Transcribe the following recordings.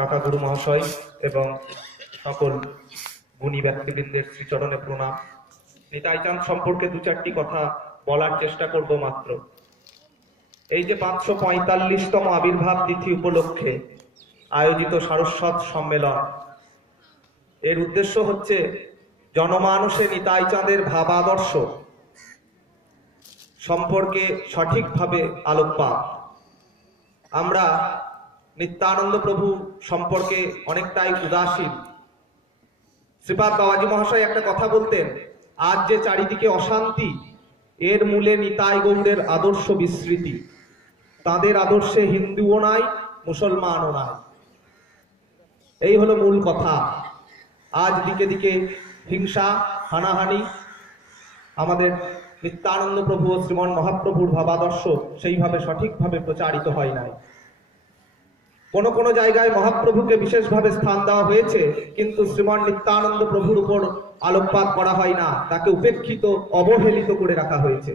কাকা গুরু মহাশয় এবং সকল গুণী ব্যক্তিবৃন্দের শ্রীচরণে প্রণাম। নিতাই চাঁদ সম্পর্কে দু চারটি কথা বলার চেষ্টা করব মাত্র। এই যে 545তম আবির্ভাব তিথি উপলক্ষে আয়োজিত সারস্বত সম্মেলন, এর উদ্দেশ্য হচ্ছে জনমানসে নিতাই চাঁদের ভাবাদর্শ সম্পর্কে সঠিকভাবে আলোকপাত। আমরা নিত্যানন্দ প্রভু সম্পর্কে অনেকটাই উদাসীন। শ্রীপাদ বাবাজি মহাশয় একটা কথা বলতেন, আজ যে চারিদিকে অশান্তি, এর মূলে নিতাই গৌড়ের আদর্শ বিস্মৃতি। তাদের আদর্শে হিন্দুও নাই, মুসলমানও নাই, এই হলো মূল কথা। আজ দিকে দিকে হিংসা, হানাহানি। আমাদের নিত্যানন্দ প্রভু ও শ্রীমন মহাপ্রভুর ভাবাদর্শ সেইভাবে সঠিকভাবে প্রচারিত হয় নাই। কোন কোন জায়গায় মহাপ্রভুকে বিশেষভাবে স্থান দেওয়া হয়েছে, কিন্তু শ্রীমন নিত্যানন্দ প্রভুর উপর আলোকপাত করা হয় না, তাকে উপেক্ষিত, অবহেলিত করে রাখা হয়েছে।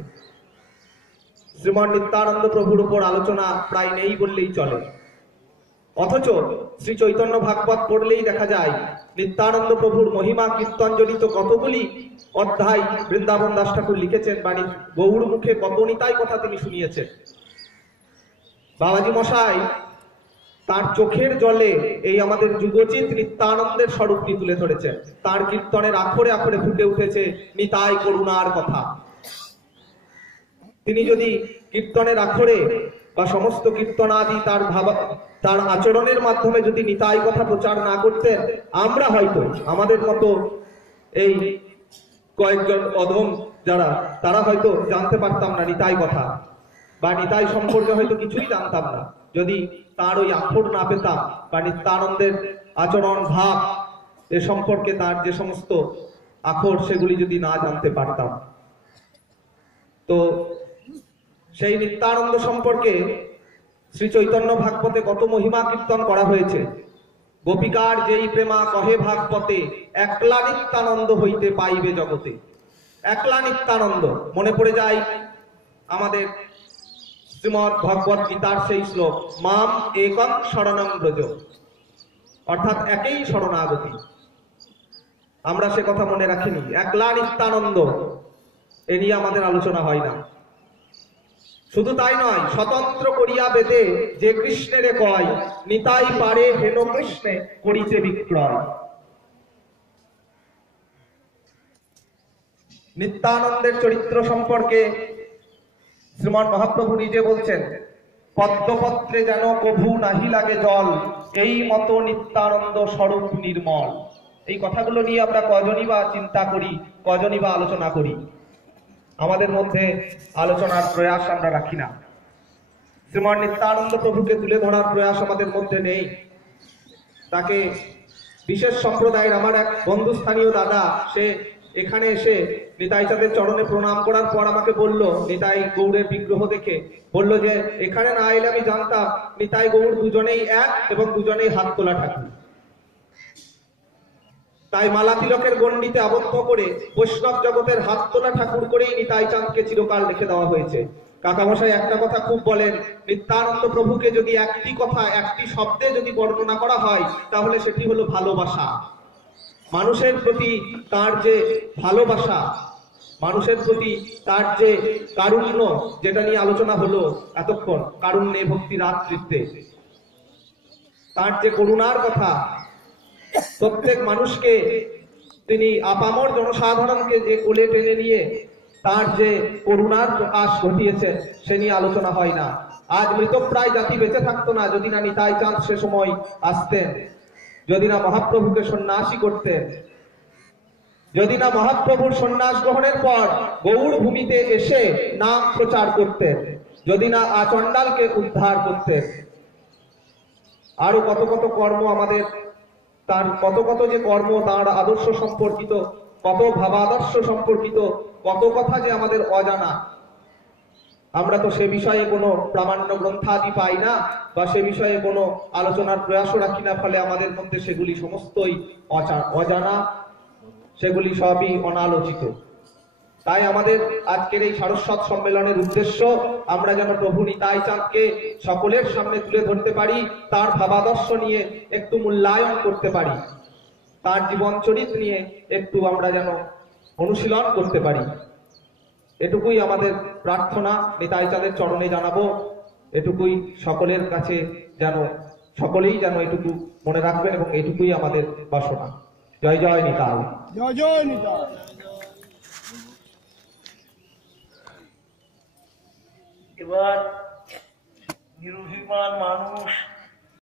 শ্রীমন নিত্যানন্দ প্রভুর উপর আলোচনা প্রায় নেই বললেই চলে। অথচ শ্রী চৈতন্য ভাগবত পড়লেই দেখা যায় নিত্যানন্দ প্রভুর মহিমা কীর্তন জড়িত কতগুলি অধ্যায় বৃন্দাবন দাস ঠাকুর লিখেছেন। বাণী গৌর মুখে কত নিতাই কথা তিনি শুনিয়েছেন। বাবাজি মশাই তার চোখের জলে এই আমাদের যুগচিত নিত্যানন্দের স্বরূপটি তুলে ধরেছেন। তার কীর্তনের আখরে আখরে ফুটে উঠেছে নিতাই করুণার কথা। তিনি যদি কীর্তনের আখরে বা সমস্ত কীর্তনাদি তার আচরণের মাধ্যমে যদি নিতাই কথা প্রচার না করতেন, আমরা হয়তো আমাদের মতো এই কয়েকজন অধম যারা, তারা হয়তো জানতে পারতাম না নিতাই কথা, বা নিতাই সম্পর্কে হয়তো কিছুই জানতাম না, যদি তার ওই আখর না পেতাম বা নিত্যানন্দের আচরণ ভাব এ সম্পর্কে তার যে সমস্ত আখর সেগুলি যদি না জানতে পারতাম। তো সেই নিত্যানন্দ সম্পর্কে শ্রী চৈতন্য ভাগবতে কত মহিমা কীর্তন করা হয়েছে। গোপিকার যেই প্রেমা কহে ভাগবতে, একলা নিত্যানন্দ হইতে পাইবে জগতে। একলা নিত্যানন্দ, মনে পড়ে যায় আমাদের শ্রীমদ ভগবত গীতার সেই শ্লোক, মাম একং শরণং ব্রজ, অর্থাৎ একেই শরণাগতি। আমরা সে কথা মনে রাখিনি। একলা নিত্যানন্দ এ নিয়ে আমাদের আলোচনা হয় না। শুধু তাই নয়, স্বতন্ত্র করিয়া বেদে যে কৃষ্ণেরে কয়, নিতাই পারে হেন কৃষ্ণে করিতে বিক্রয়। নিত্যানন্দের চরিত্র সম্পর্কে শ্রীমান মহাপ্রভু নিজে বলছেন, পদ্মপত্রে যেন কভু নাহি লাগে জল, এই মতো নিত্যানন্দ স্বরূপ নির্মল। এই কথাগুলো নিয়ে আমরা কজনই বা চিন্তা করি, কজনই বা আলোচনা করি। আমাদের মধ্যে আলোচনার প্রয়াস আমরা রাখি না। শ্রীমান নিত্যানন্দ প্রভুকে তুলে ধরার প্রয়াস আমাদের মধ্যে নেই। তাকে বিশেষ সম্প্রদায়ের আমার এক বন্ধুস্থানীয় দাদা, সে এখানে এসে নিতাই চাঁদের চরণে প্রণাম করার পর আমাকে বলল, নিতাই গৌড়ের বিগ্রহ দেখে বলল যে এখানে না এলে আমি জানতাম নিতাই গৌড় দুজনেই এক এবং দুজনেই হাত তোলা ঠাকুর। তাই মালা তিলকের গণ্ডিতে আবদ্ধ করে বৈষ্ণব জগতের হাত তোলা ঠাকুর করেই নিতাই চাঁদকে চিরকাল রেখে দেওয়া হয়েছে। কাকামশাই একটা কথা খুব বলেন, নিত্যানন্দ প্রভুকে যদি একটি কথা, একটি শব্দে যদি বর্ণনা করা হয়, তাহলে সেটি হলো ভালোবাসা। মানুষের প্রতি তার যে ভালোবাসা, মানুষের প্রতি তার যে কারুণ্য, যেটা নিয়ে আলোচনা হলো এতক্ষণ, কারুণ্যে ভক্তি রাত্রিত্বে, তার যে করুণার কথা, প্রত্যেক মানুষকে তিনি আপামর জনসাধারণকে যে কোলে টেনে নিয়ে তার যে করুণার প্রকাশ ঘটিয়েছেন, সে নিয়ে আলোচনা হয় না। আজ মৃতপ্রায় জাতি বেঁচে থাকতো না যদি না নিতাই চাঁদ সে সময় আসতেন, যদি না মহাপ্রভুকে সন্ন্যাসী করতেন, যদি না মহাপ্রভুর সন্ন্যাস গ্রহণের পর গৌড় ভূমিতে এসে নাম প্রচার করতেন, যদি না আচণ্ডালকে উদ্ধার করতেন। আরো কত কত কর্ম আমাদের, তার কত কত যে কর্ম, তার আদর্শ সম্পর্কিত, কত ভাবাদর্শ সম্পর্কিত কত কথা যে আমাদের অজানা। আমরা তো সে বিষয়ে কোনো প্রামাণ্য গ্রন্থাদি পাই না, বা সে বিষয়ে কোনো আলোচনার প্রয়াসও রাখি না। ফলে আমাদের মধ্যে সেগুলি সমস্তই অজানা, সেগুলি সবই অনালোচিত। তাই আমাদের আজকের এই সারস্বত সম্মেলনের উদ্দেশ্য আমরা যেন প্রভু নিতাই চাঁদকে সকলের সামনে তুলে ধরতে পারি, তার ভাবাদর্শ নিয়ে একটু মূল্যায়ন করতে পারি, তার জীবন চরিত নিয়ে একটু আমরা যেন অনুশীলন করতে পারি। এটুকুই আমাদের প্রার্থনা নিতাই চাঁদের চরণে জানাবো। এটুকুই সকলের কাছে যেন সকলেই যেন এটুকু মনে রাখবেন এবং এটুকুই আমাদের বাসনা। জয় জয় নিতাই। জয় জয় নিতাই। এবার নিরভিমান মানুষ